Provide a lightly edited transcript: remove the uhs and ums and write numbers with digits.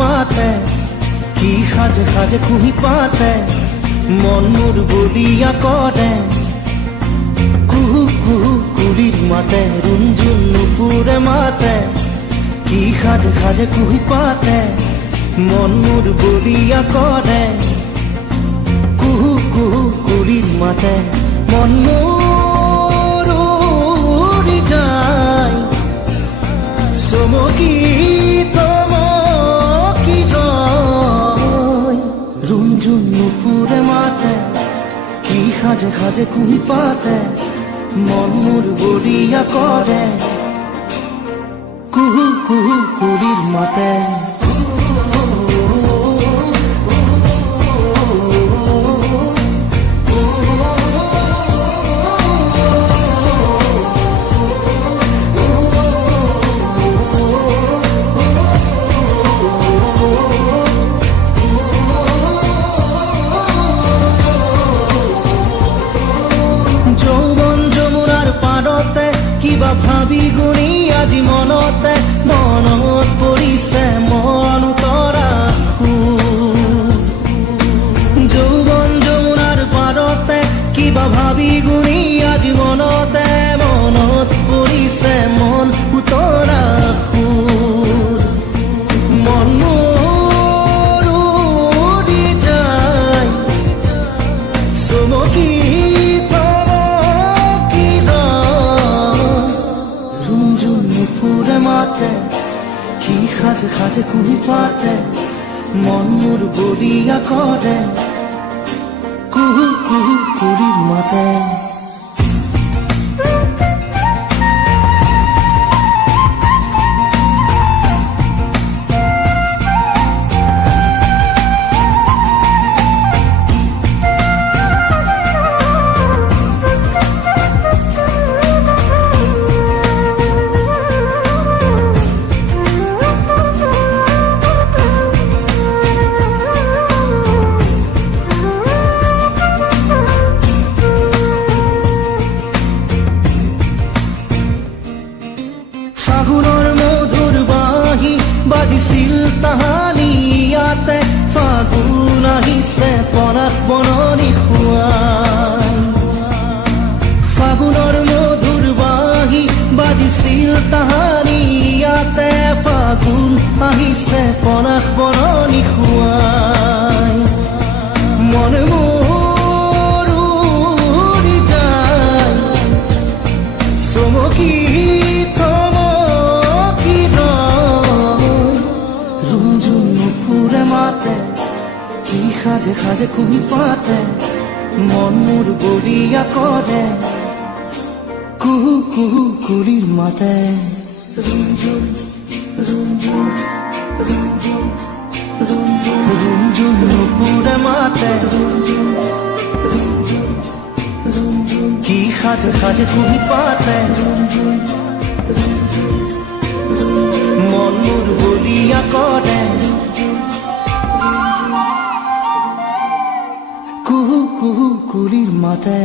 মাতে কি সাজে সাজে কুহি পাতে মন মোৰ বলিয়া কৰে কুহু কুহু কুলিৰ মাতে ৰুঞ্জুন নুপুৰে মাতে কি সাজে সাজে কুহি পাতে মন মোৰ বলিয়া কৰে কুহু কুহু কুলিৰ মাতে মন মোৰ উৰি যায় চমকি নুপুৰে মাতে কি সাজে সাজে কুহি পাতে মন মোৰ বলিয়া কৰে কুহু কুহু কুলিৰ মাতে কিবা ভাবি গুণি আজি মনতে মনত পৰিছে মন তৰা যৌৱন যমুনাৰ পাৰতে কিবা ভাবি গুণি আজি মনতে মনত পৰিছে মন উতৰা মন মোৰ উৰি যায় চমকি মাতে কি সাজে সাজে কুহি পাতে মন মোৰ বলিয়া কৰে কুহু কুহু কুলিৰ মাতে ফাগুনৰ মধুৰ বাঁহী বাজিছিল তাহানি ইয়াতে ফাগুন আহিছে পনাত বননি খুৱাই ফাগুনৰ মধুৰ বাঁহী বাজিছিল তাহানি ইয়াতে ফাগুন আহিছে পনাত বননি খুৱাই মন মোৰ উৰি যায় চমকি কি সাজে সাজে কুহি পাতে মন মোৰ বলিয়া কৰে কুহু কুহু কুলিৰ মাতে ৰুঞ্জুন ৰুঞ্জুন ৰুঞ্জুন ৰুঞ্জুন নুপুৰে মাতে কি সাজে সাজে কুহি পাতে মন মোৰ বলিয়া কৰে কুহু কুহু কুলিৰ মাতে